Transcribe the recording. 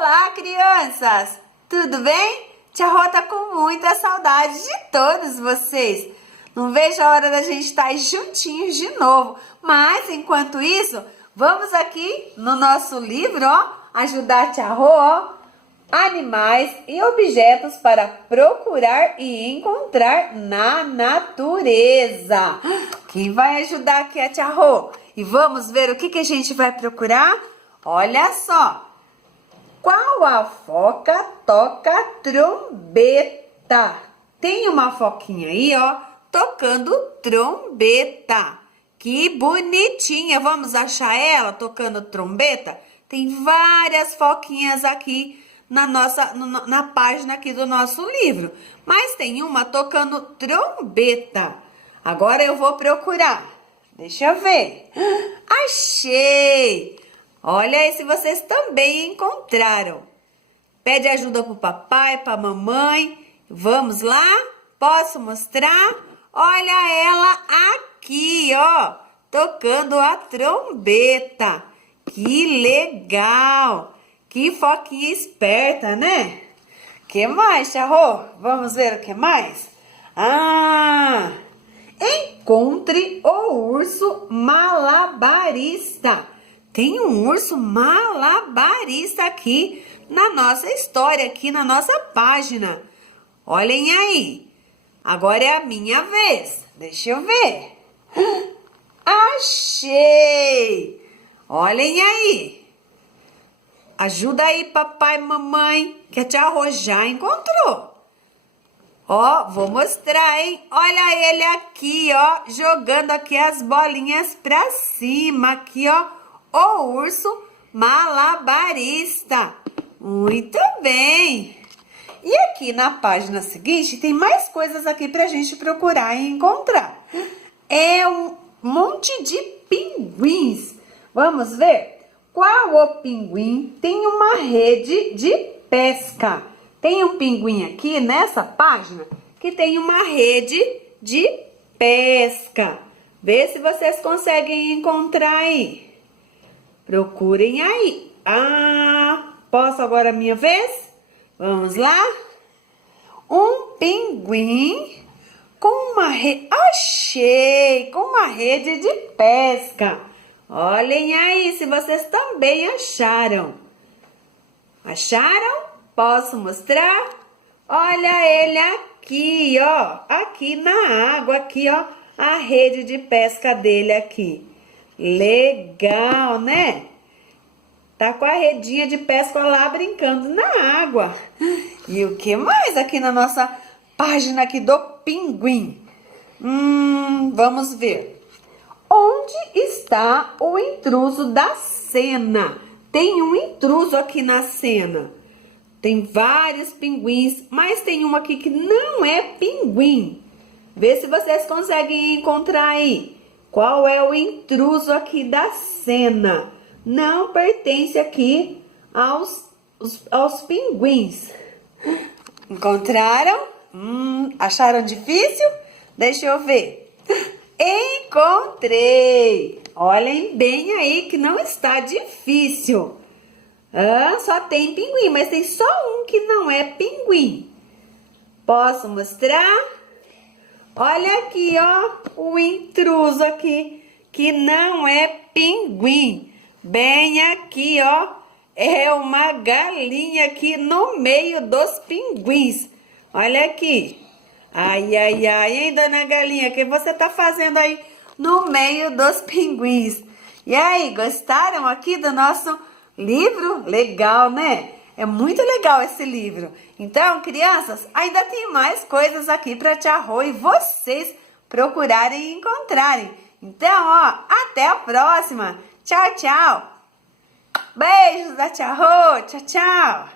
Olá, crianças! Tudo bem? Tia Rô tá com muita saudade de todos vocês. Não vejo a hora da gente estar juntinhos de novo. Mas, enquanto isso, vamos aqui no nosso livro, ajudar a Tia Rô, animais e objetos para procurar e encontrar na natureza. Quem vai ajudar aqui é a Tia Rô. E vamos ver o que a gente vai procurar? Olha só. Qual a foca toca trombeta? Tem uma foquinha aí, tocando trombeta. Que bonitinha! Vamos achar ela tocando trombeta? Tem várias foquinhas aqui na página aqui do nosso livro. Mas tem uma tocando trombeta. Agora eu vou procurar. Deixa eu ver. Achei! Olha aí se vocês também encontraram. Pede ajuda pro papai, pra mamãe. Vamos lá? Posso mostrar? Olha ela aqui, tocando a trombeta. Que legal! Que foquinha esperta, né? Que mais, Tia Rô? Vamos ver o que mais? Encontre o urso malabarista. Tem um urso malabarista aqui na nossa história, aqui na nossa página. Olhem aí. Agora é a minha vez. Deixa eu ver. Achei! Olhem aí. Ajuda aí, papai e mamãe, que a Tia Rô já encontrou. Vou mostrar, hein? Olha ele aqui, jogando aqui as bolinhas pra cima. Aqui, o urso malabarista. Muito bem. E aqui na página seguinte tem mais coisas aqui pra gente procurar e encontrar. É um monte de pinguins. Vamos ver? Qual o pinguim tem uma rede de pesca? Tem um pinguim aqui nessa página que tem uma rede de pesca. Vê se vocês conseguem encontrar aí. Procurem aí. Posso agora a minha vez? Vamos lá? Um pinguim com uma rede... Achei! Com uma rede de pesca. Olhem aí se vocês também acharam. Acharam? Posso mostrar? Olha ele aqui, aqui na água, aqui, a rede de pesca dele aqui. Legal, né? Tá com a redinha de pesca lá brincando na água. E o que mais aqui na nossa página aqui do pinguim? Vamos ver. Onde está o intruso da cena? Tem um intruso aqui na cena. Tem vários pinguins, mas tem um aqui que não é pinguim. Vê se vocês conseguem encontrar aí. Qual é o intruso aqui da cena? Não pertence aqui aos pinguins. Encontraram? Acharam difícil? Deixa eu ver. Encontrei! Olhem bem aí que não está difícil. Só tem pinguim, mas tem só um que não é pinguim. Posso mostrar? Olha aqui, o intruso aqui, que não é pinguim. Bem aqui, é uma galinha aqui no meio dos pinguins. Olha aqui. Ai, hein, dona galinha, o que você tá fazendo aí no meio dos pinguins? E aí, gostaram aqui do nosso livro? Legal, né? É muito legal esse livro. Então, crianças, ainda tem mais coisas aqui para Tia Rô e vocês procurarem e encontrarem. Então, até a próxima. Tchau, tchau. Beijos da Tia Rô. Tchau, tchau.